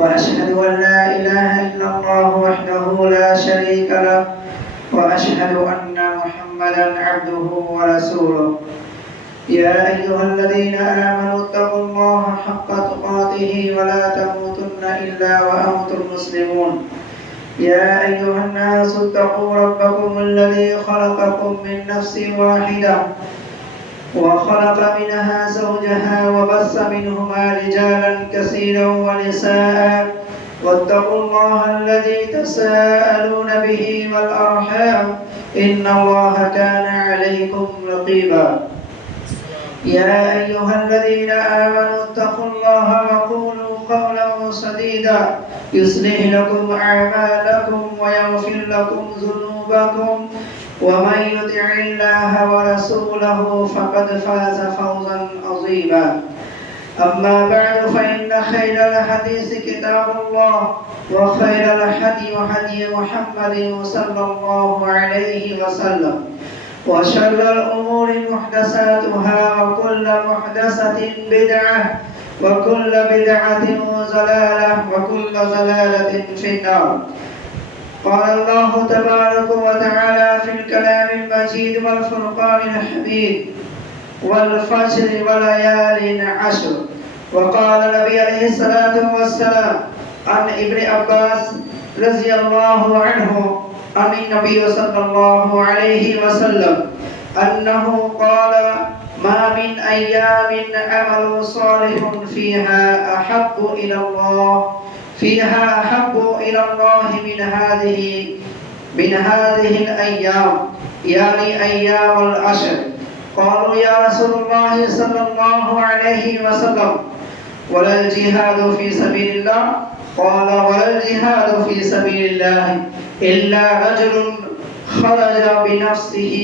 وأشهد أن لا إله إلا الله وحده لا شريك له وأشهد أن محمدا عبده ورسوله يا أيها الذين آمنوا اتقوا الله حق تقاته ولا تموتن إلا وأنتم مسلمون يا أيها الناس اتقوا ربكم الذي خلقكم من نفس واحدة وخلق منها زوجها وبث منهما رجالا كثيرا ونساء واتقوا الله الذي تساءلون به والأرحام إن الله كان عليكم رقيبا يا أيها الذين آمنوا اتقوا الله وقولوا قولا سديدا يصلح لكم أعمالكم ويغفر لكم ذنوبكم ومن يطع الله ورسوله فقد فاز فوزا عظيما أما بعد فإن خير الحديث كتاب الله وخير الهدي هدي محمد صلى الله عليه وسلم وشر الأمور محدثاتها وكل محدثة بدعة وكل بدعة ضلالة وكل ضلالة في النار. قال الله تبارك وتعالى في الكلام المجيد والفرقان الحميد والفجر وليال عشر. وقال النبي عليه الصلاة والسلام عن ابن عباس رضي الله عنه عن النبي صلى الله عليه وسلم أنه قال ما من أيام عمل صالح فيها أحب إلى الله من هذه الأيام يعني أيام العشر. قالوا يا رسول الله صلى الله عليه وسلم ولا الجهاد في سبيل الله؟ قال ولا الجهاد في سبيل الله إلا رجل خرج بنفسه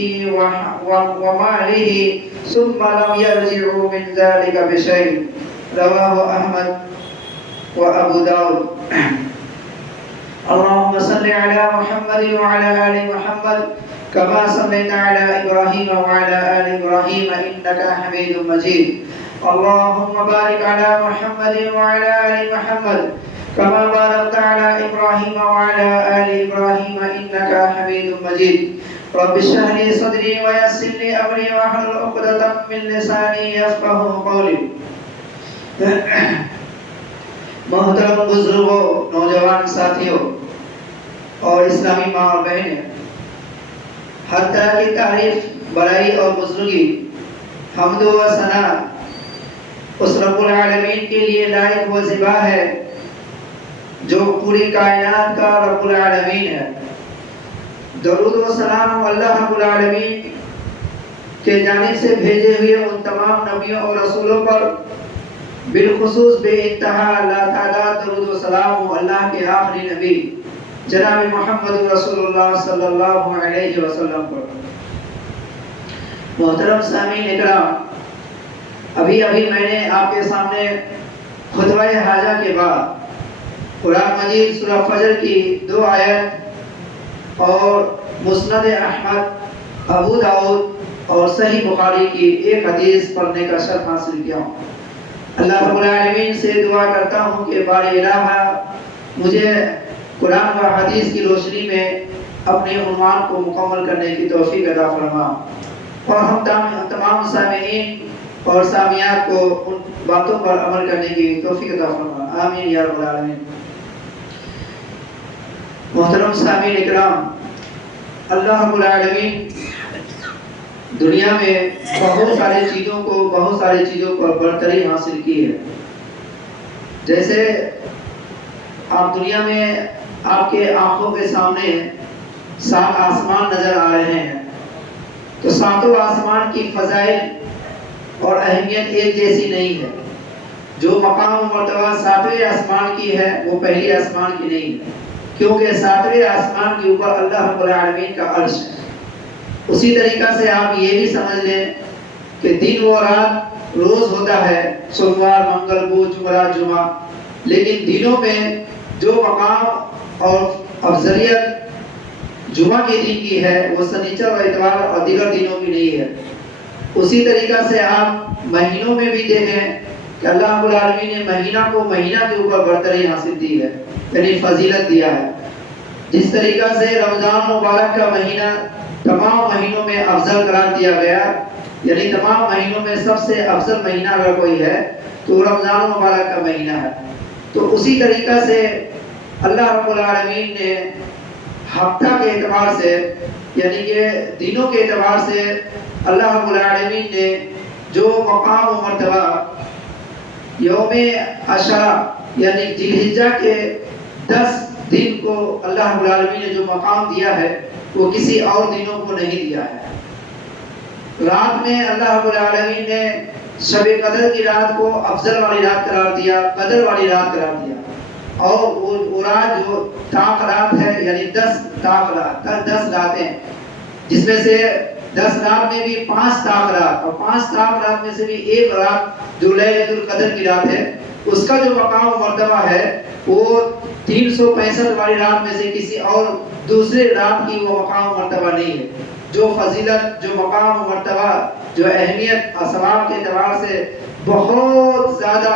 وماله ثم لم يرجع من ذلك بشيء. رواه أحمد وأبو داود. اللهم صل على محمد وعلى آل محمد كما صليت على إبراهيم وعلى آل إبراهيم إنك حميد مجيد. اللهم بارك على محمد وعلى آل محمد كما باركت على إبراهيم وعلى آل إبراهيم إنك حميد مجيد. رب اشرح لي صدري ويسر لي أمري واحلل عقدة من لساني يفقهوا قولي. محترم بزرگوں، نوجوان ساتھیوں اور اسلامی ماں اور بہنیں، ہر طرح کی تعریف، بڑائی اور بزرگی، حمد و ثنا اس رب العالمین کے لیے لائق و زیبا ہے جو پوری کائنات کا رب العالمین ہے۔ درود و سلام اللہ رب العالمین کے جانب سے بھیجے ہوئے ان تمام نبیوں اور رسولوں پر، بالخصوص بے انتہا لاتعداد درود و سلام اللہ کے آخری نبی جناب محمد رسول اللہ صلی اللہ علیہ وسلم پر۔ محترم سامعین اکرام، ابھی میں نے آپ کے سامنے خطبہ حاجہ کے بعد قرآن مجید سورہ فجر کی 2 آیت اور مسند احمد، ابو داؤد اور صحیح بخاری کی 1 حدیث پڑھنے کا شرف حاصل کیا ہوں۔ اللہ رب العالمین سے دعا کرتا ہوں کہ بارے الہ مجھے قرآن و حدیث کی روشنی میں اپنے عنوان کو مکمل کرنے کی توفیق عطا فرما، اور ہم تمام سامعین اور سامعات کو ان باتوں پر عمل کرنے کی توفیق عطا فرما، آمین یا رب العالمین۔ محترم سامعین اکرام، اللہ رب العالمین دنیا میں بہت ساری چیزوں پر برتری حاصل کی ہے۔ جیسے آپ دنیا میں آپ کے آنکھوں کے سامنے 7 آسمان نظر آ رہے ہیں، تو 7 آسمان کی فضائل اور اہمیت ایک جیسی نہیں ہے۔ جو مقام و مرتبہ 7ویں آسمان کی ہے وہ پہلی آسمان کی نہیں ہے، کیونکہ 7ویں آسمان کے اوپر اللہ رب العالمین کا عرش ہے۔ اسی طریقہ سے آپ یہ بھی سمجھ لیں کہ دن و رات روز ہوتا ہے، سوموار، منگل، بدھ، جمعرات، جمعہ، لیکن دنوں میں جو مقام اور افضلیت جمعہ کے دن کی ہے وہ سنیچر و اتوار اور دیگر دنوں کی نہیں ہے۔ اسی طریقہ سے آپ مہینوں میں بھی دیکھیں کہ اللہ رب العالمین نے مہینہ کو مہینہ کے اوپر برتری حاصل دی ہے، یعنی فضیلت دیا ہے. جس طریقہ سے رمضان مبارک کا مہینہ تمام مہینوں میں افضل قرار دیا گیا، یعنی تمام مہینوں میں سب سے افضل مہینہ اگر کوئی ہے تو رمضان مبارک کا مہینہ ہے. تو اسی طریقہ سے اللہ رب العالمین نے ہفتہ کے اعتبار سے، یعنی کہ دنوں کے اعتبار سے اللہ رب العالمین نے جو مقام و مرتبہ یوم عشرہ یعنی ذی الحجہ کے 10 دن کو اللہ رب العالمین نے جو مقام دیا ہے وہ کسی اور دنوں کو نہیں دیا ہے. رات میں اللہ رب العالمین نے شب قدر کی رات کو افضل والی رات قرار دیا، قدر والی رات قرار دیا. اور وہ رات جو طاق رات ہے، یعنی 10 طاق رات، 10 راتیں، جس میں سے 10 رات میں بھی 5 طاق رات، اور 5 طاق رات میں سے بھی ایک رات جو لیلۃ القدر کی رات ہے، اس کا جو مقام و مرتبہ ہے وہ 365 والی رات میں سے کسی اور دوسرے رات کی وہ مقام و مرتبہ نہیں ہے. جو فضیلت، جو مقام و مرتبہ، جو اہمیت اور ثواب کے اعتبار سے بہت زیادہ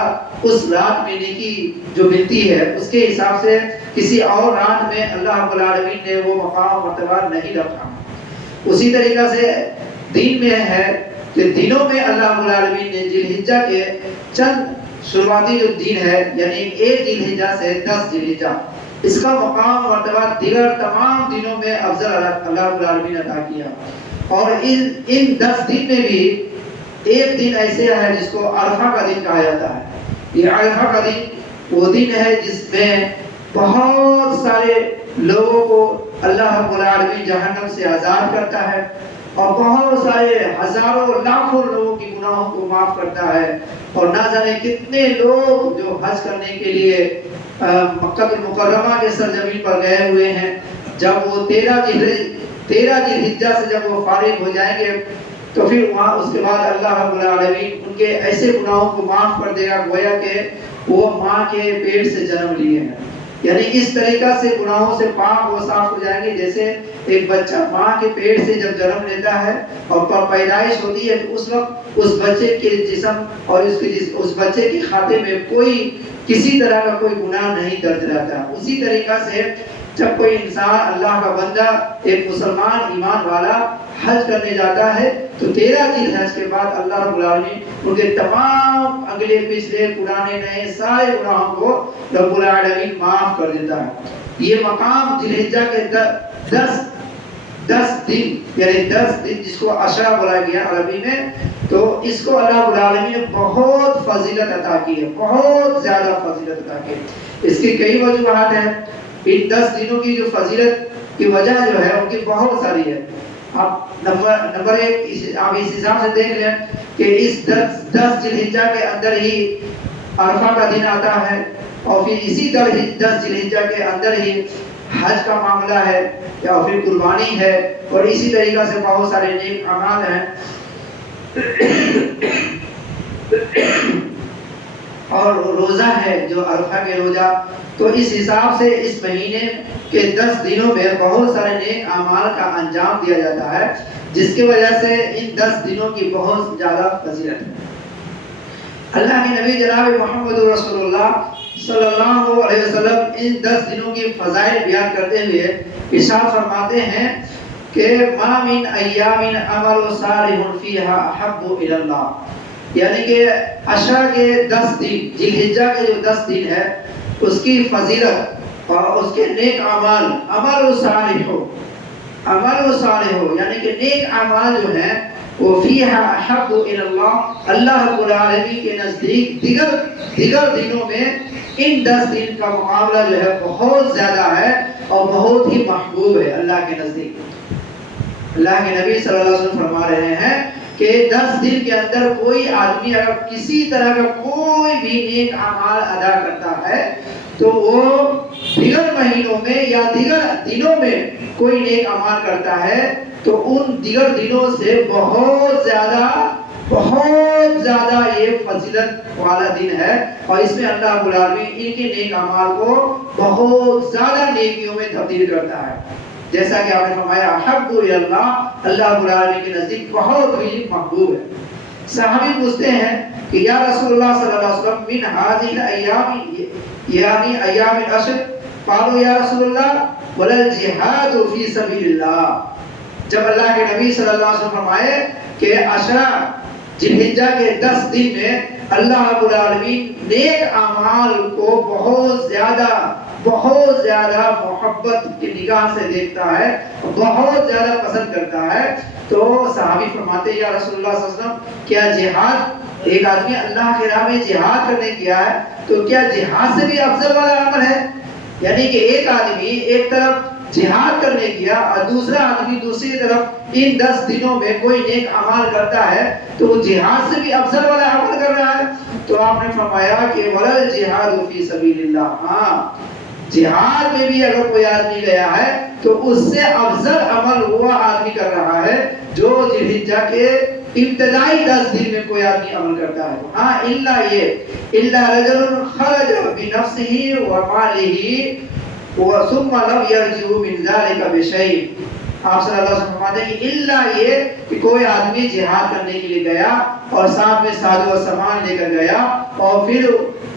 اس رات میں نیکی جو ملتی ہے، اس کے حساب سے کسی اور رات میں اللہ رب العالمین نے وہ مقام و مرتبہ نہیں رکھا. اسی طریقہ سے دین میں ہے کہ دنوں میں اللہ رب العالمین نے ذی الحجہ کے چند شروعاتی جو دن ہے، یعنی 1 ذی الحجہ سے 10 ذی الحجہ، اس کا مقام مرتبہ دیگر تمام دنوں میں افضل اللہ رب العالمین نے عطا کیا. اور ان 10 دن میں بھی ایک دن ایسے ہے جس کو عرفہ کا دن کہا جاتا ہے. یہ عرفہ کا دن وہ دن ہے جس میں بہت سارے لوگوں کو اللہ رب العالمین جہنم سے آزاد کرتا ہے، اور بہت سارے ہزاروں لاکھوں لوگوں کی گناہوں کو معاف کرتا ہے. اور نہ جانے کتنے لوگ جو حج کرنے کے لیے مکہ المکرمہ کے سرزمین پر گئے ہوئے ہیں، جب وہ 13 ذی الحجہ سے جب وہ فارغ ہو جائیں گے تو پھر وہاں اس کے بعد اللہ رب العالمین ان کے ایسے گناہوں کو معاف کر دے گا گویا کہ وہ ماں کے پیٹ سے جنم لیے ہیں. یعنی اس طریقہ سے گناہوں سے پاک و صاف ہو جائیں گے. جیسے ایک بچہ ماں کے پیٹ سے جب جنم لیتا ہے اور پیدائش ہوتی ہے تو اس وقت اس بچے کے جسم اور اس بچے کے کھاتے میں کوئی کسی طرح کا کوئی گناہ نہیں درج رہتا. اسی طریقہ سے جب کوئی انسان اللہ کا بندہ ایک مسلمان ایمان والا حج کرنے جاتا ہے تو 13 ذی الحجہ کے بعد اللہ رب العالمین ان کے تمام اگلے پچھلے پرانے نئے سارے گناہوں کو رب العالمین معاف کر دیتا ہے. یہ مقام ذی الحجہ کے 10 دن یعنی 10 دن جس کو عشرہ بولا گیا عربی میں، تو اس کو اللہ رب العالمین نے بہت فضیلت عطا کی ہے، بہت زیادہ فضیلت عطا کی. اس کی کئی وجوہات ہیں. ان 10 دنوں کی جو فضیلت کی وجہ جو ہے ان کی بہت ساری ہے. آپ نمبر 1 آپ اس حساب سے دیکھ لیں کہ اس 10 ذی الحجہ کے اندر ہی عرفہ کا دن آتا ہے، اور پھر اسی 10 ذی الحجہ کے اندر ہی حج کا معاملہ ہے یا پھر قربانی ہے، اور اسی طریقہ سے بہت سارے نیک اعمال ہیں. اور روزہ ہے جو عرفہ کے روزہ. تو اس حساب سے اس مہینے کے 10 دنوں میں بہت سارے نیک اعمال کا انجام دیا جاتا ہے، جس کی وجہ سے ان 10 دنوں کی بہت زیادہ فضیلت ہے. اللہ کے نبی جناب محمد رسول اللہ صلی اللہ علیہ وسلم ان 10 دنوں کی فضائل بیان کرتے ہوئے ارشاد فرماتے ہیں کہ ما من ایام عمل صالح فیہا احب الی اللہ، یعنی کہ عشرہ کے 10 دن، ذی الحجہ کے جو 10 دن ہے اس کی فضیلت اور اس کے نیک اعمال، عمل صالح ہو یعنی کہ نیک اعمال جو ہیں وہ فیہا احب الی اللہ، اللہ رب العالمین کے نزدیک دیگر دنوں میں ان 10 دن کا مقابلہ جو ہے بہت زیادہ ہے اور بہت ہی محبوب ہے اللہ کے نزدیک. اللہ کے نبی صلی اللہ علیہ وسلم فرما رہے ہیں کہ 10 دن کے اندر کوئی آدمی اگر کسی طرح کا کوئی بھی نیک اعمال ادا کرتا ہے تو وہ دیگر مہینوں میں یا دیگر دنوں میں کوئی نیک اعمال کرتا ہے تو ان دیگر دنوں سے بہت زیادہ یہ فضیلت والا دن ہے. اور اس میں اللہ رب العالمین ان کے نیک اعمال کو بہت زیادہ نیکیوں میں تبدیل کرتا ہے. جیسا کہ آپ نے فرمایا احب الی اللہ، اللہ رب العالمین کے نزدیک بہت ہی محبوب ہے. صحابی پوچھتے ہیں کہ یا رسول اللہ صلی اللہ علیہ وسلم من هذه الايام یعنی ایام العشر، قالوا یا رسول اللہ ولا الجہاد فی سبیل اللہ۔ جب اللہ کے نبی صلی اللہ علیہ وسلم فرمائے کہ عشرہ ذی الحجہ کے 10 دن میں اللہ رب العالمین نیک اعمال کو بہت زیادہ محبت کی نگاہ سے دیکھتا ہے، بہت زیادہ پسند کرتا ہے، تو صحابی فرماتے ہیں یا رسول اللہ صلی اللہ علیہ وسلم کیا جہاد، ایک آدمی اللہ کے راہ میں جہاد کرنے گیا ہے تو کیا جہاد سے بھی افضل والا عمل ہے؟ یعنی کہ ایک آدمی ایک طرف جہاد کرنے گیا اور دوسرا آدمی دوسری طرف ان 10 دنوں میں کوئی نیک عمل کرتا ہے تو وہ جہاد سے بھی افضل والا عمل کر رہا ہے۔ تو آپ نے فرمایا کہ ولل جہاد فی سبیل اللہ، ہاں جہاد میں بھی اگر کوئی آدمی گیا ہے تو اس سے افضل عمل وہ آدمی کر رہا ہے جو ذی الحجہ کے ابتدائی 10 دن میں کوئی آدمی عمل کرتا ہے۔ ہاں الا رجل خرج بنفسه وماله ثم لم يرجع من ذلك بشيء۔ آپ صلی اللہ علیہ وسلم فرماتے ہیں کہ الا یہ کہ کوئی آدمی جہاد کرنے کے لیے گیا اور ساتھ میں ساز و سامان لے کر گیا اور پھر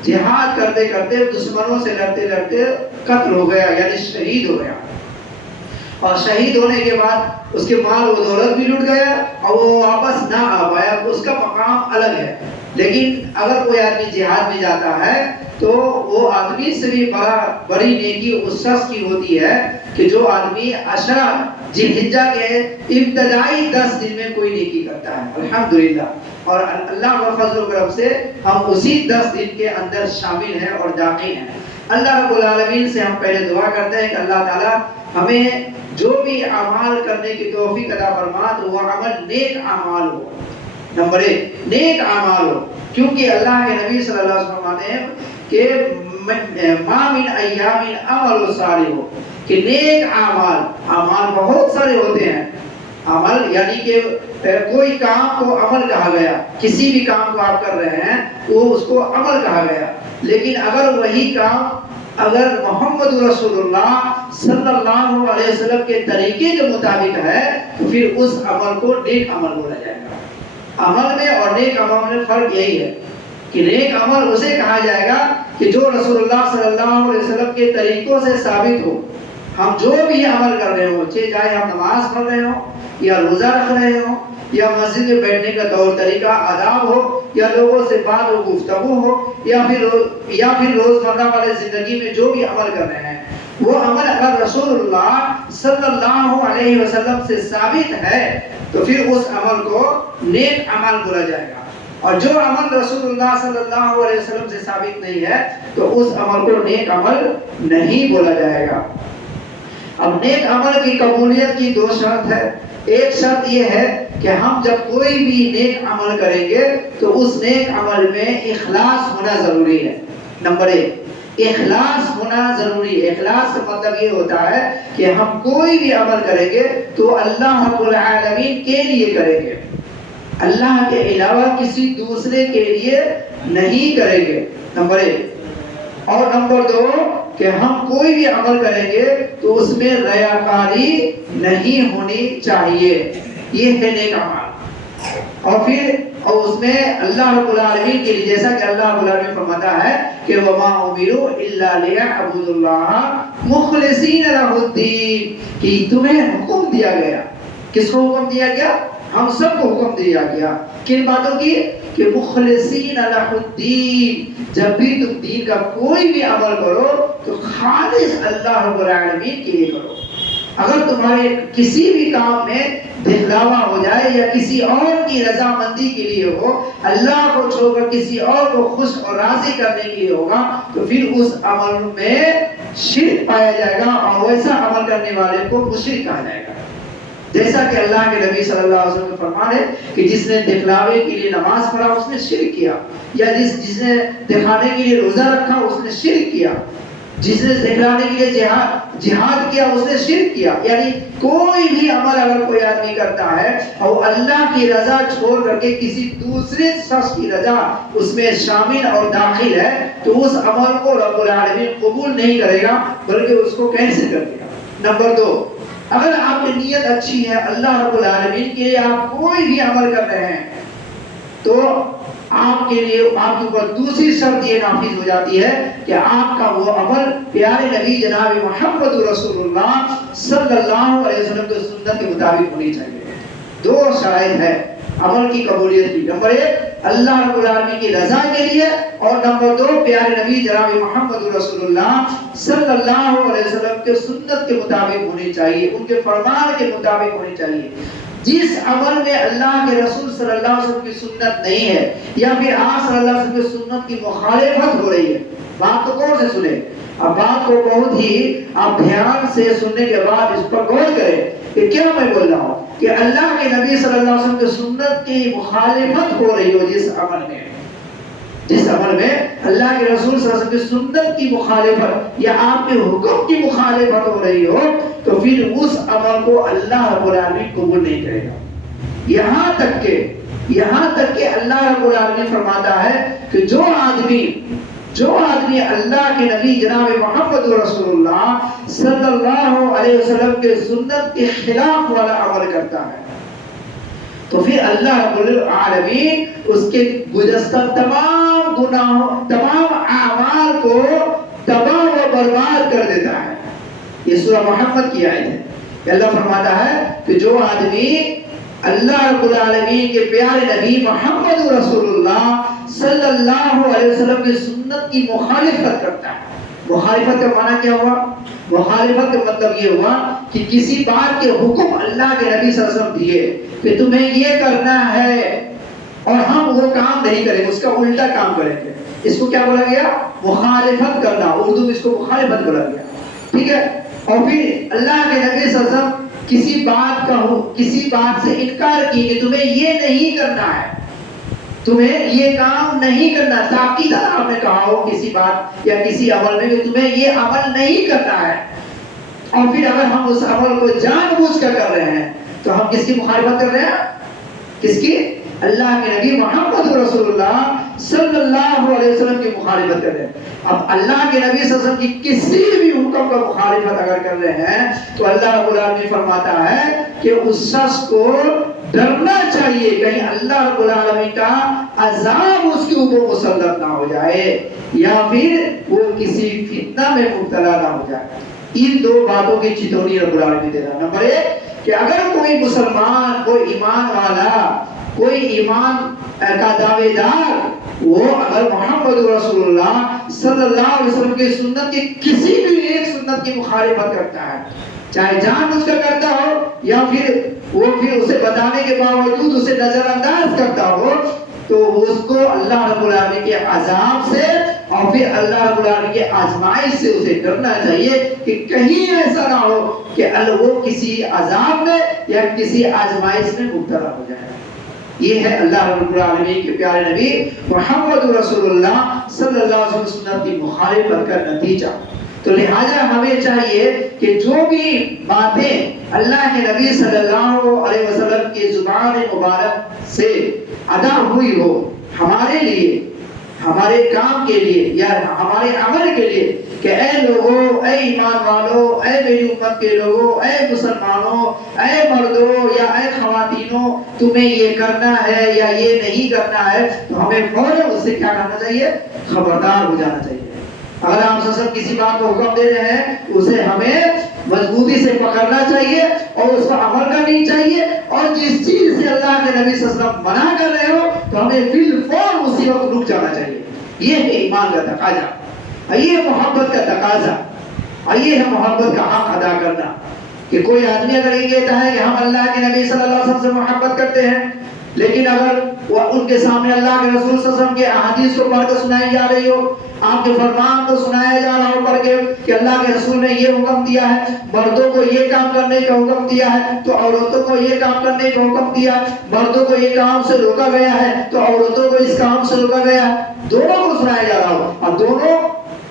جہاد کرتے کرتے دشمنوں سے لڑتے لڑتے قتل ہو گیا، یعنی شہید ہو گیا، اور شہید ہونے کے بعد اس کے مال و دولت بھی لٹ گیا اور وہ واپس نہ آ پایا، اس کا مقام الگ ہے۔ لیکن اگر کوئی آدمی جہاد میں جاتا ہے تو وہ آدمی سے بھی بڑی نیکی اس شخص کی ہوتی ہے کہ جو آدمی عشرہ ذی الحجہ کے ابتدائی 10 دن میں کوئی نیکی کرتا ہے، الحمدللہ، اور اللہ کے فضل و کرم سے ہم اسی 10 دن کے اندر شامل ہیں اور داخل ہیں۔ اللہ رب العالمین سے ہم پہلے دعا کرتے ہیں کہ اللہ تعالیٰ ہمیں جو بھی اعمال کرنے کی توفیق عطا فرما تو وہ عمل نیک اعمال ہو۔ نمبر 1 نیک اعمال ہو، کیونکہ اللہ کے نبی صلی اللہ علیہ وسلم فرماتے ہیں کہ ما من ایام عمل صالح ہو، کہ نیک اعمال بہت سارے ہوتے ہیں۔ عمل یعنی کہ کوئی کام کو عمل کہا گیا، کسی بھی کام کو آپ کر رہے ہیں تو اس کو عمل کہا گیا، لیکن اگر وہی کام اگر محمد رسول اللہ صلی اللہ علیہ وسلم کے طریقے کے مطابق ہے تو پھر اس عمل کو نیک عمل بولا جائے گا۔ عمل میں اور نیک عمل میں فرق یہی ہے کہ نیک عمل اسے کہا جائے گا کہ جو رسول اللہ صلی اللہ علیہ وسلم کے طریقوں سے ثابت ہو۔ ہم جو بھی عمل کر رہے ہوں، چاہے ہم نماز پڑھ رہے ہوں یا روزہ رکھ رہے ہوں یا مسجد میں بیٹھنے کا طور طریقہ آداب ہو یا لوگوں سے بات و گفتگو ہو یا پھر روزمرہ والے زندگی میں جو بھی عمل کر رہے ہیں، وہ عمل اگر رسول اللہ صلی اللہ علیہ وسلم سے ثابت ہے تو پھر اس عمل کو نیک عمل بولا جائے گا، اور جو عمل رسول اللہ صلی اللہ علیہ وسلم سے ثابت نہیں ہے تو اس عمل کو نیک عمل نہیں بولا جائے گا۔ اب نیک عمل کی قبولیت کی 2 شرط ہے۔ ایک شرط یہ ہے کہ ہم جب کوئی بھی نیک عمل کریں گے تو اس نیک عمل میں اخلاص ہونا ضروری ہے۔ نمبر 1 اخلاص ہونا ضروری ہے۔ اخلاص کا مطلب یہ ہوتا ہے کہ ہم کوئی بھی عمل کریں گے تو اللہ رب العالمین کے لیے کریں گے، اللہ کے علاوہ کسی دوسرے کے لیے نہیں کریں گے، نمبر 1۔ اور نمبر 2 کہ ہم کوئی بھی عمل کریں گے تو اس میں ریاکاری نہیں ہونی چاہیے، یہ ہے نیک عمل۔ اور پھر اس میں اللہ رب العالمین کے لیے، جیسا کہ اللہ رب العالمین فرماتا ہے کہ وما امروا الا ليعبدوا الله مخلصین له الدین، کہ تمہیں حکم دیا گیا، کس کو حکم دیا گیا؟ ہم سب کو حکم دیا گیا، کن باتوں کی؟ کہ مخلصین له الدین، جب بھی تم دین کا کوئی بھی عمل کرو تو خالص اللہ رب العالمین کے لیے کرو۔ اگر تمہارے کسی بھی کام میں دکھلاوا ہو جائے یا کسی اور کی رضامندی کے لیے ہو، اللہ کو چھوڑ کر کسی اور کو خوش اور راضی کرنے کے لیے ہوگا تو پھر اس عمل میں شرک پایا جائے گا، اور ویسا عمل کرنے والے کو مشرک کہا جائے گا۔ جیسا کہ اللہ کے نبی صلی اللہ علیہ وسلم کا فرمان ہے کہ جس نے دکھلاوے کے لیے نماز پڑھا اس نے شرک کیا، یا جس نے دکھانے کے لیے روزہ رکھا اس نے شرک کیا، جس نے دکھلانے کے لیے جہاد کیا اس نے شرک کیا۔ یعنی کوئی بھی عمل اگر کوئی آدمی کرتا ہے اور اللہ کی رضا چھوڑ کر کے کسی دوسرے شخص کی رضا اس میں شامل اور داخل ہے تو اس عمل کو رب العالمین قبول نہیں کرے گا بلکہ اس کو کینسل کر دے گا۔ نمبر 2، اگر آپ کی نیت اچھی ہے، اللہ رب العالمین کے لیے آپ کوئی بھی عمل کر رہے ہیں تو آپ کے لیے آپ کے اوپر دوسری شرط یہ نافذ ہو جاتی ہے کہ آپ کا وہ عمل پیارے نبی جناب محمد رسول اللہ صلی اللہ علیہ وسلم کی سنت کے مطابق ہونی چاہیے. دو شرائط ہے عمل کی قبولیت کی. نمبر ایک اللہ رب العالمین کی رضا کے لیے، اور نمبر دو پیارے نبی جناب محمد رسول اللہ صلی اللہ علیہ وسلم کے سنت کے مطابق ہونی چاہیے، ان کے فرمان کے مطابق ہونی چاہیے. جس عمل میں اللہ کے رسول صلی اللہ علیہ وسلم کی سنت نہیں ہے، یا پھر آپ صلی اللہ علیہ وسلم کی سنت کی مخالفت ہو رہی ہے، بات تو کون سے سنے؟ اب بات کو بہت ہی آپ دھیان سے سننے کے بعد اس پر غور کریں کہ کیا میں بول رہا ہوں کہ اللہ کے نبی صلی اللہ علیہ وسلم کی سنت کی مخالفت ہو رہی ہو جس عمل میں اللہ کے رسول صلی اللہ علیہ وسلم کی سنت کی مخالفت یا آپ کے حکم کی مخالفت ہو رہی ہو، تو پھر اس عمل کو اللہ رب العالمین قبول نہیں کرے گا. یہاں تک کہ اللہ رب العالمین فرماتا ہے کہ جو آدمی اللہ کے نبی جناب محمد رسول اللہ صلی اللہ علیہ وسلم کے سنت کے خلاف والا عمل کرتا ہے، تو پھر اللہ رب العالمین اس کے گزشتہ تمام گناہوں، تمام اعمال کو تباہ و برباد کر دیتا ہے. یہ سورہ محمد کی آیت ہے کہ اللہ فرماتا ہے کہ جو آدمی اللہ رب العالمین کے پیارے نبی محمد رسول اللہ صلی اللہ علیہ وسلم کی سنت کی مخالفت کرتا ہے. مخالفت کا معنی کیا ہوا؟ مخالفت کا مطلب یہ ہوا کہ کسی بات کے حکم اللہ کے نبی صلی اللہ علیہ وسلم دیے کہ تمہیں یہ کرنا ہے اور ہم وہ کام نہیں کریں گے، اس کا الٹا کام کریں گے. اس کو کیا بولا گیا؟ مخالفت کرنا. اردو میں اس کو مخالفت بولا گیا. ٹھیک ہے. اور پھر اللہ کے نبی صلی اللہ علیہ وسلم کسی بات سے انکار کی کہ تمہیں یہ نہیں کرنا ہے، تمہیں یہ کام نہیں کرنا. تاکید آپ نے کہا ہو کسی بات یا کسی عمل میں کہ تمہیں یہ عمل نہیں کرنا ہے، اور پھر اگر ہم اس عمل کو جان بوجھ کر کر رہے ہیں تو ہم کس کی مخالفت کر رہے ہیں؟ کس کی؟ اللہ کے نبی محمد رسول اللہ صلی اللہ علیہ وسلم کی مخالفت کر رہے ہیں. اب اللہ کے نبی صلی اللہ علیہ وسلم کی کسی بھی حکم کا مخالفت اگر کر رہے ہیں تو اللہ رب العالمین فرماتا ہے کہ اس شخص کو ڈرنا چاہیے کہیں اللہ رب العالمین کا عذاب اس کے اوپر مسلط نہ ہو جائے یا پھر وہ کسی فتنہ میں مبتلا نہ ہو جائے. ان دو باتوں کی چتونی رب العالمین دے رہا. نمبر ایک کہ اگر کوئی مسلمان، کوئی ایمان والا، کوئی ایمان کا دعوے دار وہ اگر محمد رسول اللہ صلی اللہ علیہ وسلم کی سنت کی کسی بھی ایک سنت کی مخالفت کرتا ہے، چاہے جان بوجھ کر کرتا ہو یا پھر اسے بتانے کے باوجود اسے نظر انداز کرتا ہو، تو اس کو اللہ رب العالمین کے عذاب سے اور پھر اللہ رب العالمین کے آزمائش سے اسے ڈرنا چاہیے کہ کہیں ایسا نہ ہو کہ وہ کسی عذاب میں یا کسی آزمائش میں مبتلا ہو جائے. یہ ہے اللہ رب العالمین کے پیارے نبی محمد رسول اللہ صلی اللہ علیہ وسلم سنت کی مخالفت کا نتیجہ. تو لہٰذا ہمیں چاہیے کہ جو بھی باتیں اللہ کے نبی صلی اللہ علیہ وسلم کی زبان مبارک سے ادا ہوئی ہو ہمارے لیے، ہمارے کام کے لیے یا ہمارے عمل کے لیے کہ اے لوگوں، اے ایمان والوں، اے میری امت کے لوگوں، اے مسلمانوں، اے مردوں یا اے خواتینوں، تمہیں یہ کرنا ہے یا یہ نہیں کرنا ہے، تو ہمیں فوراً اس سے کیا کرنا چاہیے؟ خبردار ہو جانا چاہیے. اگر ہم سب کسی بات کو حکم دے رہے ہیں اسے ہمیں مضبوطی سے پکڑنا چاہیے اور اس پر عمل کرنی چاہیے، اور جس چیز سے اللہ کے نبی صلی اللہ علیہ وسلم منع کر رہے ہو تو ہمیں بالفعل اسی وقت رک جانا چاہیے. یہ ہے ایمان کا تقاضا، یہ ہے محبت کا تقاضا، اور یہ ہے محبت کا حق ادا کرنا. کہ کوئی آدمی اگر یہ کہتا ہے کہ ہم اللہ کے نبی صلی اللہ علیہ وسلم سے محبت کرتے ہیں، لیکن اگر وہ ان کے سامنے اللہ کے رسول صلی اللہ علیہ وسلم کے احادیث کو پڑھ کر سنائی جا رہی ہو، آپ کے فرمان کو سنایا جا رہا ہو پڑھ کے کہ اللہ کے رسول نے یہ حکم دیا ہے، مردوں کو یہ کام کرنے کا حکم دیا ہے تو عورتوں کو یہ کام کرنے کا حکم دیا ہے، مردوں کو یہ کام سے روکا گیا ہے تو عورتوں کو اس کام سے روکا گیا ہے، دونوں کو سنایا جا رہا ہو، اور دونوں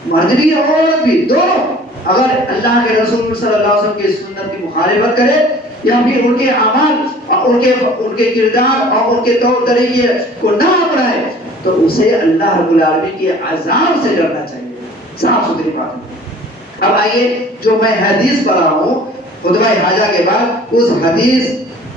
مرد بھی اور عورت بھی دونوں اگر اللہ کے رسول صلی اللہ علیہ وسلم کی سنت کی مخالفت کرے یا پھر ان کے اعمال اور ان کے کردار اور ان کے طور طریقے کو نہ اپنائے تو اسے اللہ رب العالمین کے عذاب سے ڈرنا چاہیے. صاف ستھری بات ہے. اب آئیے جو میں حدیث پڑھا ہوں خطبہ حاجہ کے بعد اس حدیث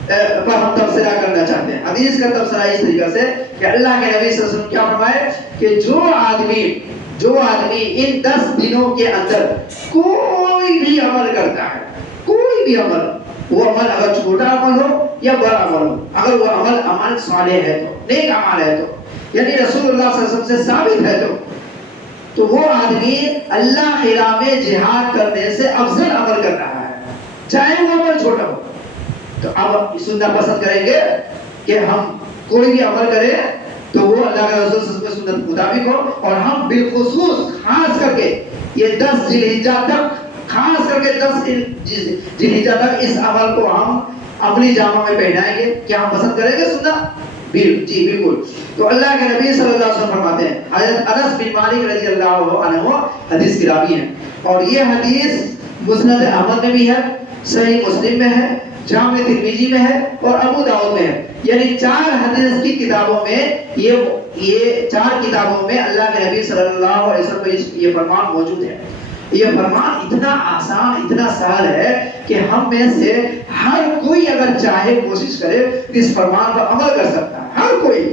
پر ہم تبصرہ کرنا چاہتے ہیں. حدیث کا تبصرہ اس طریقے سے کہ اللہ کے نبی صلی اللہ علیہ وسلم کیا فرمائے کہ جو آدمی ان 10 دنوں کے اندر کوئی بھی عمل کرتا ہے، کوئی بھی عمل، وہ عمل اگر چھوٹا عمل ہو یا بڑا عمل ہو، اگر وہ عمل صالح ہے تو، نیک عمل ہے تو، یعنی رسول اللہ صلی اللہ علیہ وسلم سے ثابت ہے تو وہ آدمی اللہ کی راہ میں جہاد کرنے سے افضل عمل کر رہا ہے، چاہے وہ عمل چھوٹا ہو. تو اب سننا پسند کریں گے کہ ہم کوئی بھی عمل کریں تو وہ اللہ کے رسول صلی اللہ علیہ وسلم کے سنت مطابق ہو، اور ہم بالخصوص خاص کر کے یہ 10 ذی الحجہ تک، خاص کر کے 10 ذی الحجہ تک اس عمل کو ہم اپنی جامہ میں پہنائیں گے. کیا ہم پسند کریں گے سننا؟ جی بالکل. تو اللہ کے نبی صلی اللہ علیہ وسلم فرماتے ہیں، حضرت انس بن مالک رضی اللہ عنہ حدیث کی راوی ہیں، اور یہ حدیث مسند احمد میں بھی ہے، صحیح مسلم میں ہے، جامع ترمذی میں ہے اور ابو داؤد میں ہے. یعنی 4 حدیث کی کتابوں میں یہ 4 کتابوں میں اللہ کے نبی صلی اللہ علیہ وسلم کا یہ فرمان موجود ہے. یہ فرمان اتنا آسان، اتنا سہل ہے کہ ہم میں سے ہر کوئی اگر چاہے کوشش کرے اس فرمان پر عمل کر سکتا ہے. ہر کوئی،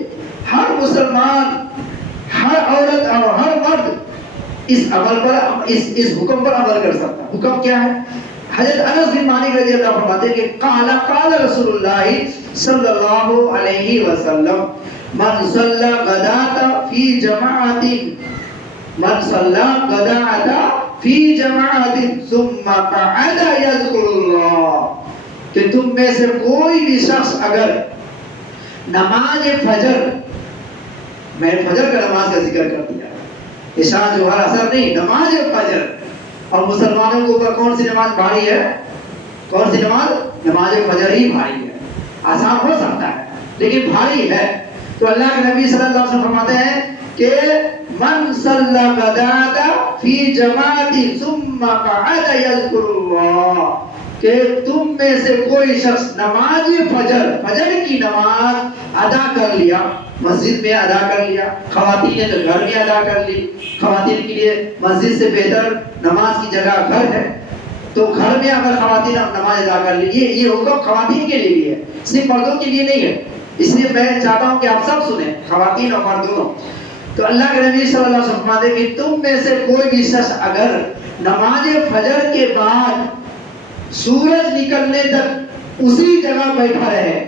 ہر مسلمان، ہر عورت اور ہر مرد اس عمل پر، اس حکم پر عمل کر سکتا ہے. حکم کیا ہے؟ حضرت انس بن مالک رضی اللہ عنہ فرماتے ہیں کہ قال رسول اللہ صلی اللہ علیہ وسلم من صلی غداۃ فی جماعت، من صلی غداۃ فی جماعت ثم قعد یذکر اللہ، کہ تم میں سے کوئی بھی شخص اگر نماز فجر، میں فجر کا نماز کا ذکر کر دیا، عشاء ظہر عصر نہیں، نماز فجر. اور مسلمانوں کے اوپر کون سی نماز بھاری ہے؟ کون سی نماز؟ نماز فجر ہی بھاری ہے. آسان ہو سکتا ہے لیکن بھاری ہے. تو اللہ کے نبی صلی اللہ علیہ وسلم فرماتے ہیں کہ من صلی غداۃ فی جماعت ثم قعد یذکر اللہ، کہ تم میں سے کوئی شخص نماز فجر، فجر کی نماز ادا کر لیا، مسجد میں ادا کر لیا، خواتین نے تو گھر میں ادا کر لی، خواتین کے لیے مسجد سے بہتر نماز کی جگہ گھر ہے، تو گھر میں اگر خواتین نماز ادا کر لی، یہ حکم خواتین کے لیے بھی ہے، صرف مردوں کے لیے نہیں ہے. اس لیے میں چاہتا ہوں کہ آپ سب سنیں، خواتین اور مرد دونوں. تو اللہ کے نبی صلی اللہ علیہ وسلم فرماتے ہیں کہ تم میں سے کوئی بھی شخص اگر نماز فجر کے بعد سورج نکلنے تک اسی جگہ بیٹھا رہے،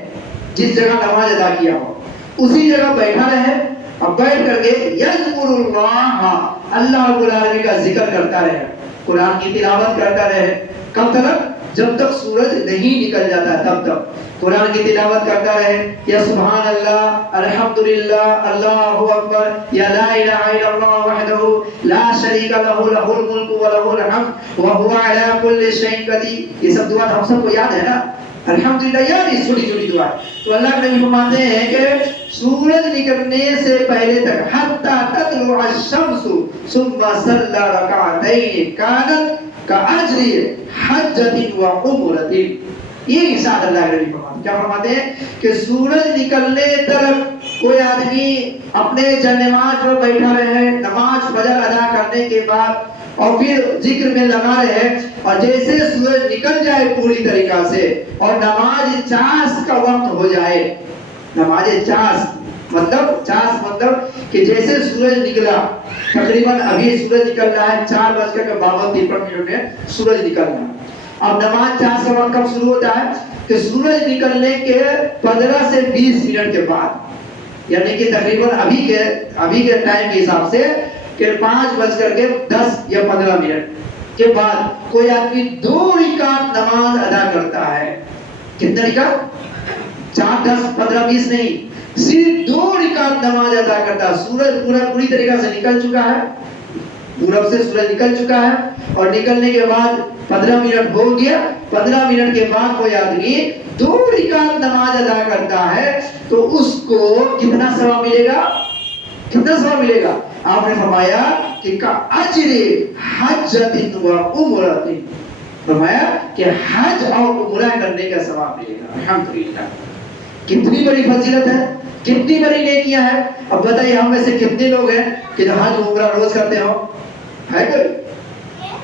جس جگہ نماز ادا کیا ہو اسی جگہ بیٹھا رہے، اور بیٹھ کر کے یذکر اللہ، اللہ رب العالمین کا ذکر کرتا رہے، قرآن کی تلاوت کرتا رہے. کب تک؟ جب تک سورج نہیں نکل جاتا تب تک قرآن کی تلاوت کرتا رہے، یا سبحان اللہ، الحمدللہ، اللہ اکبر، یا لا الہ الا اللہ وحدہ لا شریک لہ، لہ الملک ولہ الحمد وہو علی کل شیء قدیر. یہ سب دعا ہم سب کو یاد ہے نا؟ الحمدللہ یاد ہے، چھوٹی چھوٹی دعا. تو اللہ کے نبی فرماتے ہیں کہ سورج نکلنے سے پہلے تک حتی تطلع الشمس ثم صلی رکعتین کانت کاجر حجۃ و عمرۃ. یہ ارشاد اللہ کے نبی فرماتے ہیں. کیا فرماتے ہیں؟ کہ سورج نکلنے تک کوئی آدمی اپنے نماز پر بیٹھا رہے، نماز فجر ادا کرنے کے بعد، اور پھر ذکر میں لگا رہے، اور جیسے سورج نکل جائے پوری طریقہ سے اور نماز چاس کا وقت ہو جائے، نماز چاس مطلب کہ جیسے سورج نکلا، تقریباً ابھی سورج نکل رہا ہے 4:52 میں سورج نکل رہا ہے. اب نماز چاس کا وقت کب شروع ہوتا ہے؟ کہ سورج نکلنے کے 15 سے 20 منٹ کے بعد، یعنی کہ تقریباً ابھی کے ٹائم کے حساب سے کہ 5:10 یا 15 منٹ کے بعد کوئی آدمی 2 رکعت نماز ادا کرتا ہے. کتنا رکعت؟ 4 10 15 20 نہیں، صرف 2 رکعت نماز ادا کرتا ہے. سورج پوری طریقہ سے نکل چکا ہے، پورب سے سورج نکل چکا ہے، اور نکلنے کے بعد 15 منٹ ہو گیا. 15 منٹ کے بعد کوئی آدمی 2 رکعت نماز ادا کرتا ہے تو اس کو کتنا ثواب ملے گا؟ کتنا ثواب ملے گا؟ آپ نے فرمایا کہ کاجر حجۃ و عمرۃ، فرمایا کہ حج اور عمرہ کرنے کا ثواب ملے گا. الحمدللہ، کتنی بڑی فضیلت ہے، کتنی بڑی نیکیاں ہیں. اب بتائیے ہم میں سے کتنے لوگ ہیں کہ جو حج عمرہ روز کرتے ہو؟ ہے کوئی؟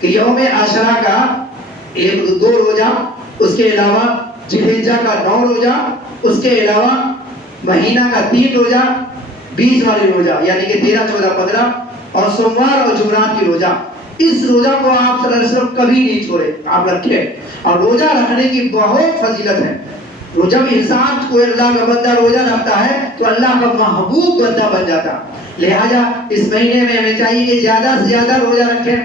کہ یوم عاشورہ کا 2 روزہ، اس کے علاوہ ذوالحجہ کا 9 روزہ، اس کے علاوہ مہینہ کا 3 روزہ، 20 والی روزہ یعنی کہ 13 14 15، اور سوموار اور جمعرات کی روزہ. اس روزہ کو آپ صلی اللہ علیہ وسلم کبھی نہیں چھوڑے، آپ رکھیں. اور روزہ رکھنے کی بہت فضیلت ہے. جب انسان کوئی اللہ کا بندہ روزہ رکھتا ہے تو اللہ کا محبوب بندہ بن جاتا. لہذا اس مہینے میں ہمیں چاہیے کہ زیادہ سے زیادہ روزہ رکھیں،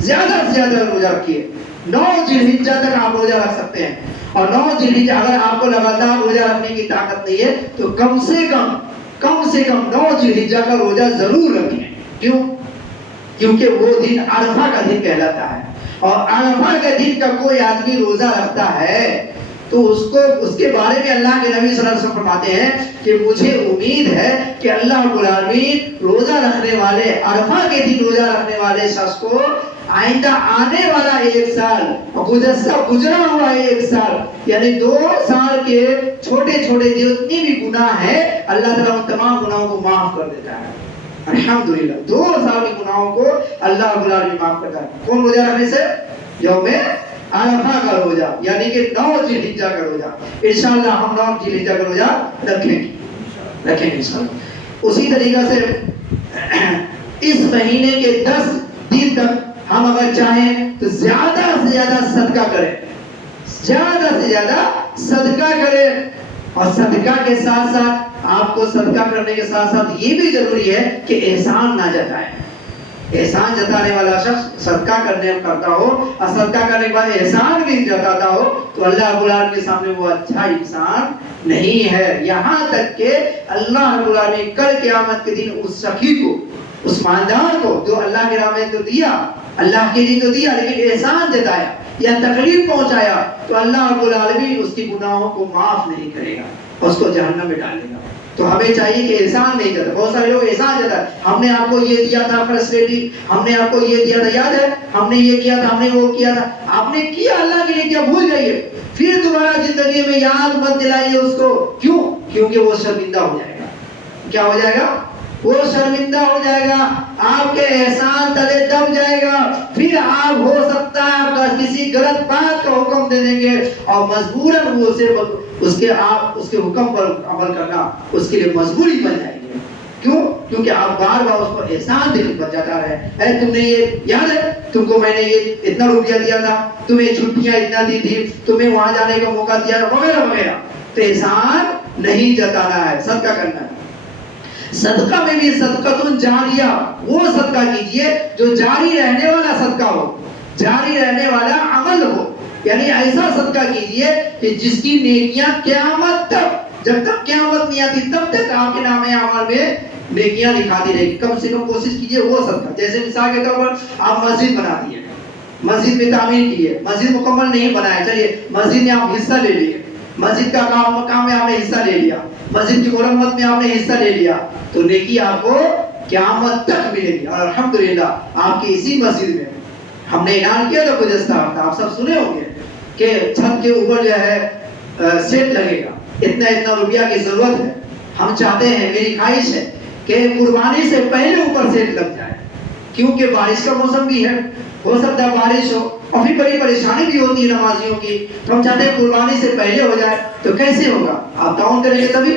زیادہ سے زیادہ روزہ رکھیے. 9 ذوالحجہ تک آپ روزہ رکھ سکتے ہیں. اور 9 ذوالحجہ اگر آپ کو لگاتار روزہ رکھنے کی طاقت نہیں ہے تو کم سے کم 9 ذوالحجہ کا روزہ ضرور رکھیں. کیوں؟ کیونکہ وہ دن عرفہ کا دن کہلاتا ہے. اور عرفہ کے دن کا کوئی آدمی روزہ رکھتا ہے تو اس کے بارے میں اللہ کے نبی صلی اللہ علیہ وسلم فرماتے ہیں کہ مجھے امید ہے کہ اللہ رب العالمین روزہ رکھنے والے، عرفہ کے دن روزہ رکھنے والے شخص کو آئندہ آنے والا 1 سال، گزرا ہوا 1 سال، یعنی 2 سال کے چھوٹے چھوٹے جتنی بھی گناہ ہیں اللہ تعالیٰ ان تمام گناہوں کو معاف کر دیتا ہے. الحمدللہ 2 سال کے گناہوں کو اللہ رب العالمین معاف کرتا ہے. کون روزہ رکھنے سے؟ یوم عرفہ کا روزہ یعنی کہ 9 ذوالحجہ کا روزہ. انشاءاللہ ہم 9 ذوالحجہ کا روزہ رکھیں گے انشاءاللہ. اسی طریقے سے اس مہینے کے 10 دن تک ہم اگر چاہیں تو زیادہ سے زیادہ صدقہ کریں، زیادہ سے زیادہ صدقہ کریں. اور صدقہ کے ساتھ ساتھ آپ کو صدقہ کرنے کے ساتھ ساتھ یہ بھی ضروری ہے کہ احسان نہ جتائیں. احسان جتانے والا شخص صدقہ کرتا ہو اور صدقہ کرنے کے بعد احسان بھی جتاتا ہو تو اللہ رب العالمین کے سامنے وہ اچھا انسان نہیں ہے. یہاں تک کہ اللہ رب العالمین کل قیامت کے دن اس سخی کو، اس مالدار کو جو اللہ کے راہ میں تو دیا، اللہ کے لیے تو دیا لیکن احسان جتایا یا تکلیف پہنچایا تو اللہ رب العالمین اس کی گناہوں کو معاف نہیں کرے گا، اس کو جہنم میں ڈالے گا. تو ہمیں چاہیے کہ احسان نہیں کرتے. بہت سارے لوگ احسان جاتا ہے، ہم نے آپ کو یہ دیا تھا فیسلٹی، ہم نے آپ کو یہ دیا تھا، یاد ہے ہم نے یہ کیا تھا، ہم نے وہ کیا تھا. آپ نے کیا اللہ کے لیے کیا، بھول جائیے، پھر دوبارہ زندگی میں یاد مت دلائیے اس کو. کیوں؟ کیونکہ وہ شرمندہ ہو جائے گا. کیا ہو جائے گا؟ وہ شرمندہ ہو جائے گا، آپ کے احسان تلے دب جائے گا. پھر آپ ہو سکتا ہے آپ کسی غلط بات کا حکم دے دیں گے اور مجبوراً وہ اس کے حکم پر عمل کرنا اس کے لیے مجبوری بن جائے گی. کیوں؟ کیونکہ آپ بار بار اس کو احسان دل پر جاتا رہے. اے تم نے یہ یاد ہے، تم کو میں نے یہ اتنا روپیہ دیا تھا، تمہیں چھٹیاں اتنا دی تھی، تمہیں وہاں جانے کا موقع دیا وغیرہ وغیرہ. تو احسان نہیں جتانا ہے، صدقہ کرنا ہے. صدقہ میں بھی صدقۃ جاریہ، وہ صدقہ کیجئے جو جاری رہنے والا صدقہ ہو، جاری رہنے والا عمل ہو. یعنی ایسا صدقہ کیجئے کہ جس کی نیکیاں قیامت تک، جب تک قیامت نہیں آتی تب تک آپ کے نام اعمال میں نیکیاں لکھاتی رہے گی. کم سے کم کوشش کیجئے وہ صدقہ. جیسے مثال کے طور پر آپ مسجد بنا دیے، مسجد میں تعمیر کی ہے، مسجد مکمل نہیں بنایا، چلیے مسجد میں آپ حصہ لے لیے، مسجد کا کام میں آپ نے حصہ لے لیا، مسجد کی مرمت میں آپ نے حصہ لے لیا، تو نیکی آپ کو قیامت تک ملے گی. اور الحمدللہ آپ کی اسی مسجد میں ہم نے اعلان کیا تھا گزشتہ ہفتہ، آپ سب سنے ہوں گے کہ چھت کے اوپر جو ہے سیٹ لگے گا، اتنا روپیہ کی ضرورت ہے. ہم چاہتے ہیں، میری خواہش ہے کہ قربانی سے پہلے اوپر سیٹ لگ جائے، کیونکہ بارش کا موسم بھی ہے، ہو سکتا ہے بارش ہو اور پھر بڑی پریشانی بھی ہوتی ہے نمازیوں کی. تو ہم چاہتے ہیں قربانی سے پہلے ہو جائے. تو کیسے ہوگا؟ آپ تعاون کریں گے تبھی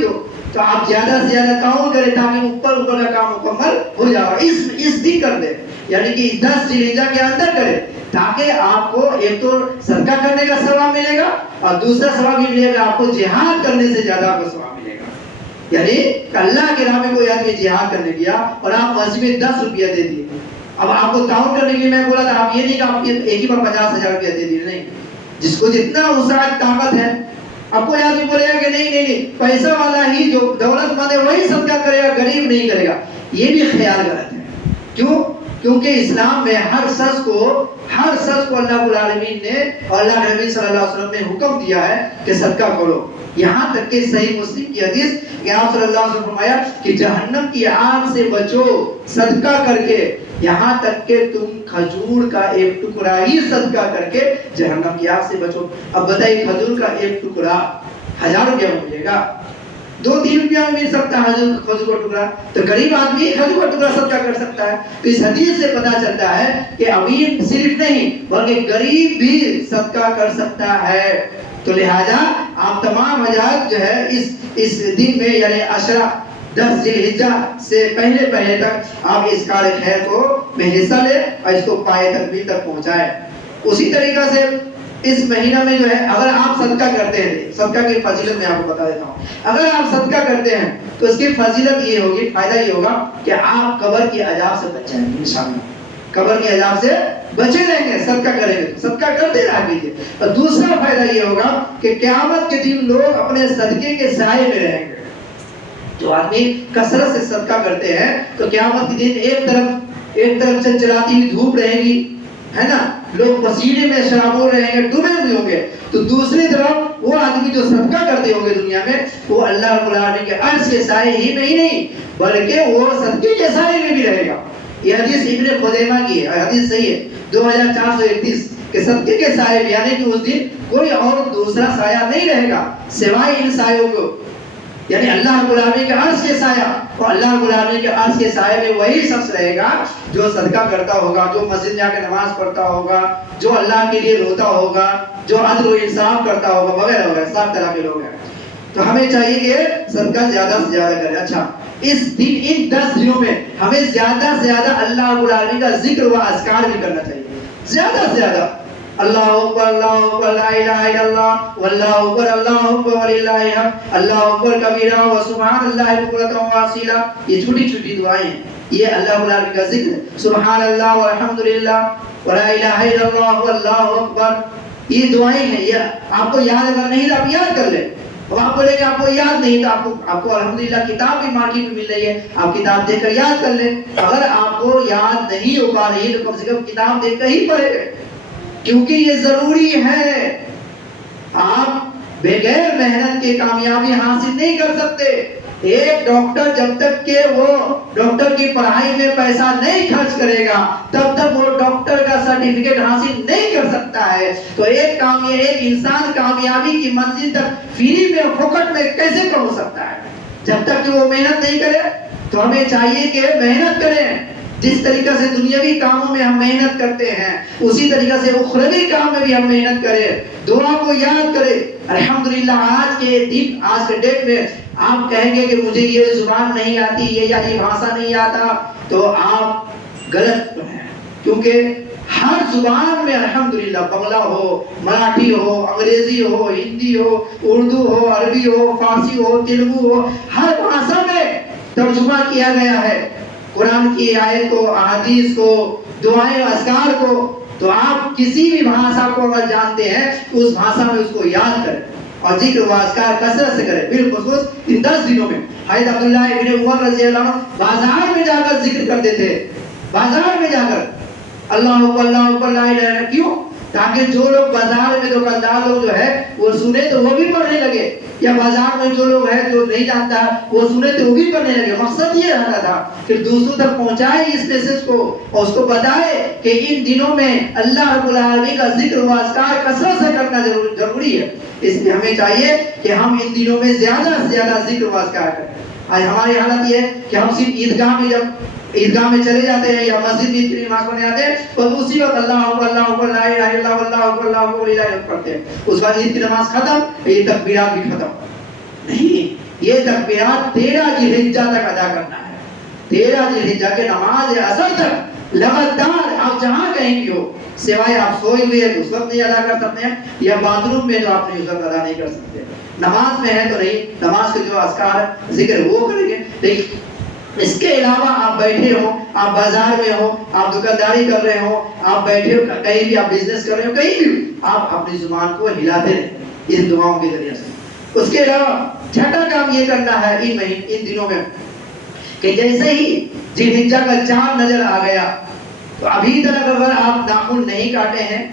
تو آپ زیادہ سے زیادہ تعاون کریں تاکہ اوپر کا کام مکمل ہو جائے. اس دن کر دیں، یعنی کہ 10 ذوالحجہ کے اندر کریں تاکہ آپ کو ایک تو صدقہ کرنے کا ثواب ملے گا اور دوسرا ثواب یہ ملے گا آپ کو جہاد کرنے سے زیادہ آپ کو ثواب ملے گا. یعنی اللہ کے راہ میں کوئی آدمی جہاد کرنے گیا اور آپ مسجد میں 10 روپیہ دے دیے. اب آپ کو تعاون کرنے کے لیے میں بولا تھا، آپ یہ نہیں کہ آپ ایک ہی بار 50,000 روپیہ دے دیے، نہیں. جس کو جتنا وسعت طاقت ہے. اب کوئی آدمی بولے گا کہ نہیں پیسہ والا ہی جو دولت مند ہے وہی صدقہ کرے گا، غریب نہیں کرے گا. یہ بھی خیال غلط ہے. کیوں؟ کیونکہ اسلام میں ہر شخص کو اللہ رب العالمین نے اور اللہ نبی صلی اللہ علیہ وسلم نے حکم دیا ہے کہ صدقہ کرو. یہاں تک کہ صحیح مسلم کی حدیث کہ آپ صلی اللہ علیہ وسلم فرمایا کہ جہنم کی آگ سے بچو صدقہ کر کے، یہاں تک کہ تم کھجور کا ایک ٹکڑا ہی صدقہ کر کے جہنم کی آگ سے بچو. اب بتائیے کھجور کا ایک ٹکڑا 1000 روپیہ ملے گا؟ 2-3 روپیہ میں مل سکتا ہے کھجور کا ٹکڑا، تو غریب آدمی کھجور کا ٹکڑا صدقہ کر سکتا ہے۔ تو اس حدیث سے پتہ چلتا ہے کہ امیر صرف نہیں بلکہ غریب بھی صدقہ کر سکتا ہے۔ تو لہذا آپ تمام حضرات جو ہے اس دن میں یعنی عشرہ 10 ذی الحجہ سے پہلے تک آپ اس کار خیر کو میں حصہ لیں اور اس کو پائے تکمیل تک پہنچائیں۔ اسی طریقہ سے اس مہینہ میں جو ہے اگر آپ صدقہ کرتے ہیں، صدقہ کی فضیلت میں آپ کو بتا دیتا ہوں، اگر آپ صدقہ کرتے ہیں تو اس کی فضیلت یہ ہوگی، فائدہ یہ ہوگا کہ آپ قبر کے عذاب سے بچ جائیں گے انشاءاللہ، قبر کے عذاب سے بچے رہیں گے صدقہ کریں گے، صدقہ کرتے رہا کیجیے۔ اور دوسرا فائدہ یہ ہوگا کہ قیامت کے دن لوگ اپنے صدقے کے سائے میں رہیں گے۔ جو آدمی کثرت سے صدقہ کرتے ہیں تو قیامت کے دن ایک طرف سے چلاتی ہوئی دھوپ رہے گی، ہے نا، لوگ پسینے میں شرابور رہیں گے، ڈوبے ہوئے ہوں گے، تو دوسری طرف وہ آدمی جو صدقہ کرتے ہوں گے دنیا میں، وہ اللہ رب العالمین کے عرش کے سائے ہی میں ہی نہیں بلکہ وہ صدقے کے سائے میں بھی رہے گا۔ یہ حدیث ابن خزیمہ کی ہے، حدیث صحیح ہے 2431 کہ صدقے کے سائے میں، یعنی کہ اس دن کوئی اور دوسرا سایہ نہیں رہے گا سوائے ان سایوں کو، یعنی اللہ رب العالمین کے عرش کے سایہ، اور اللہ رب العالمین کے عرش کے سایہ میں وہی شخص رہے گا جو صدقہ کرتا ہوگا، جو مسجد جا کے نماز پڑھتا ہوگا، جو اللہ کے لیے روتا ہوگا، جو عدل و انصاف کرتا ہوگا، وغیرہ وغیرہ، سب طرح کے لوگ ہیں۔ تو ہمیں چاہیے کہ صدقہ زیادہ سے زیادہ کریں۔ اچھا، اس دن ان 10 دنوں میں ہمیں زیادہ سے زیادہ اللہ رب العالمین کا ذکر و اذکار بھی کرنا چاہیے، زیادہ سے زیادہ۔ اللہ اکبر اللہ اکبر لا الہ الا اللہ واللہ اکبر اللہ اکبر وللہ الحمد اللہ اکبر کبیرہ وسبحان اللہ بکرۃ واصیلا، یہ چھوٹی چھوٹی دعائیں ہیں، یہ اللہ رب العالمین کا ذکر ہے۔ سبحان اللہ والحمد للہ ولا الہ الا اللہ واللہ اکبر، یہ دعائیں ہیں، یہ آپ کو یاد اگر نہیں تو آپ یاد کر لیں۔ اب آپ بولیں کہ آپ کو یاد نہیں تو آپ کو الحمدللہ کتاب بھی مارکیٹ میں مل رہی ہے، آپ کتاب دیکھ کر یاد کر لیں۔ اگر آپ کو یاد نہیں ہو پا رہی تو کم سے کم کتاب دیکھ کر ہی پڑھیں، کیونکہ یہ ضروری ہے۔ آپ بغیر محنت کے کامیابی حاصل نہیں کر سکتے۔ ایک ڈاکٹر جب تک کہ وہ ڈاکٹر کی پڑھائی میں پیسہ نہیں خرچ کرے گا تب تک وہ ڈاکٹر کا سرٹیفکیٹ حاصل نہیں کر سکتا ہے۔ تو ایک انسان کامیابی کی منزل تک فری میں فوکٹ میں کیسے پہنچ سکتا ہے جب تک کہ وہ محنت نہیں کرے؟ تو ہمیں چاہیے کہ محنت کریں، جس طریقہ سے دنیاوی کاموں میں ہم محنت کرتے ہیں اسی طریقہ سے اخروی کام میں بھی ہم محنت کریں، دعا کو یاد کریں۔ الحمدللہ آج کے دن، آج کے ڈیٹ میں آپ کہیں گے کہ مجھے یہ زبان نہیں آتی، یہ بھاشا نہیں آتا، تو آپ غلط ہیں، کیونکہ ہر زبان میں الحمدللہ، بنگلہ ہو، مراٹھی ہو، انگریزی ہو، ہندی ہو، اردو ہو، عربی ہو، فارسی ہو، تیلگو ہو، ہر بھاشا میں ترجمہ کیا گیا ہے قرآن کی آیت کو، احادیث کو، دعائیں اذکار کو۔ تو آپ کسی بھی بھاشا کو اگر جانتے ہیں تو اس بھاشا میں اس کو یاد کریں اور ذکر و اذکار کثرت سے کریں، بالخصوص ان 10 دنوں میں۔ حضرت عبداللہ ابن عمر رضی اللہ عنہ بازار میں جا کر ذکر کرتے تھے، بازار میں جا کر اللہ اکبر لا الہ الا اللہ، کیوں؟ تاکہ جو لوگ بازار میں دکاندار لوگ جو ہے وہ سنے تو وہ بھی پڑھنے لگے، یا بازار میں جو لوگ ہے جو نہیں جانتا وہ سنے تو وہ بھی پڑھنے لگے۔ مقصد یہ رہتا تھا کہ دوسروں تک پہنچائے اس میسج کو اور اس کو بتائے کہ ان دنوں میں اللہ رب العالمین کا ذکر و اذکار کثرت سے کرنا ضروری ہے۔ اس لیے ہمیں چاہیے کہ ہم ان دنوں میں زیادہ سے زیادہ ذکر و اذکار کریں۔ آج ہماری حالت یہ ہے کہ ہم صرف عیدگاہ میں چلے جاتے ہیں یا مسجد میں کی نماز پڑھنے آتے ہیں اور اسی وقت اللہ اکبر لا الہ الا اللہ واللہ اکبر اللہ اکبر لا الہ الا اللہ پڑھتے ہیں، اس بعد عید کی نماز ختم، یہ تکبیرات بھی ختم نہیں۔ یہ تکبیرات 13 ذی الحجہ تک ادا کرنا ہے، 13 ذی الحجہ کے نماز اثر تک لگاتار آپ جہاں کہیں بھی ہو، سوائے آپ سوئے ہوئے ہیں تو اس وقت نہیں ادا کر سکتے ہیں، یا باتھ روم میں جو آپ نے اس وقت ادا نہیں کر سکتے، نماز میں ہے تو نہیں، نماز کے جو اذکار ذکر وہ کریں گے۔ لیکن اس کے علاوہ آپ بیٹھے ہو، آپ بازار میں ہو، آپ دکانداری کر رہے ہو، آپ بیٹھے ہو کہیں بھی، آپ بزنس کر رہے ہو کہیں بھی، آپ اپنی زبان کو ہلاتے رہیں ان دعاؤں کے ذریعے سے۔ اس کے علاوہ چھٹا کام یہ کرنا ہے ان دنوں میں کہ جیسے ہی ذی الحجہ کا چاند نظر آ گیا تو ابھی تک اگر آپ ناخن نہیں کاٹے ہیں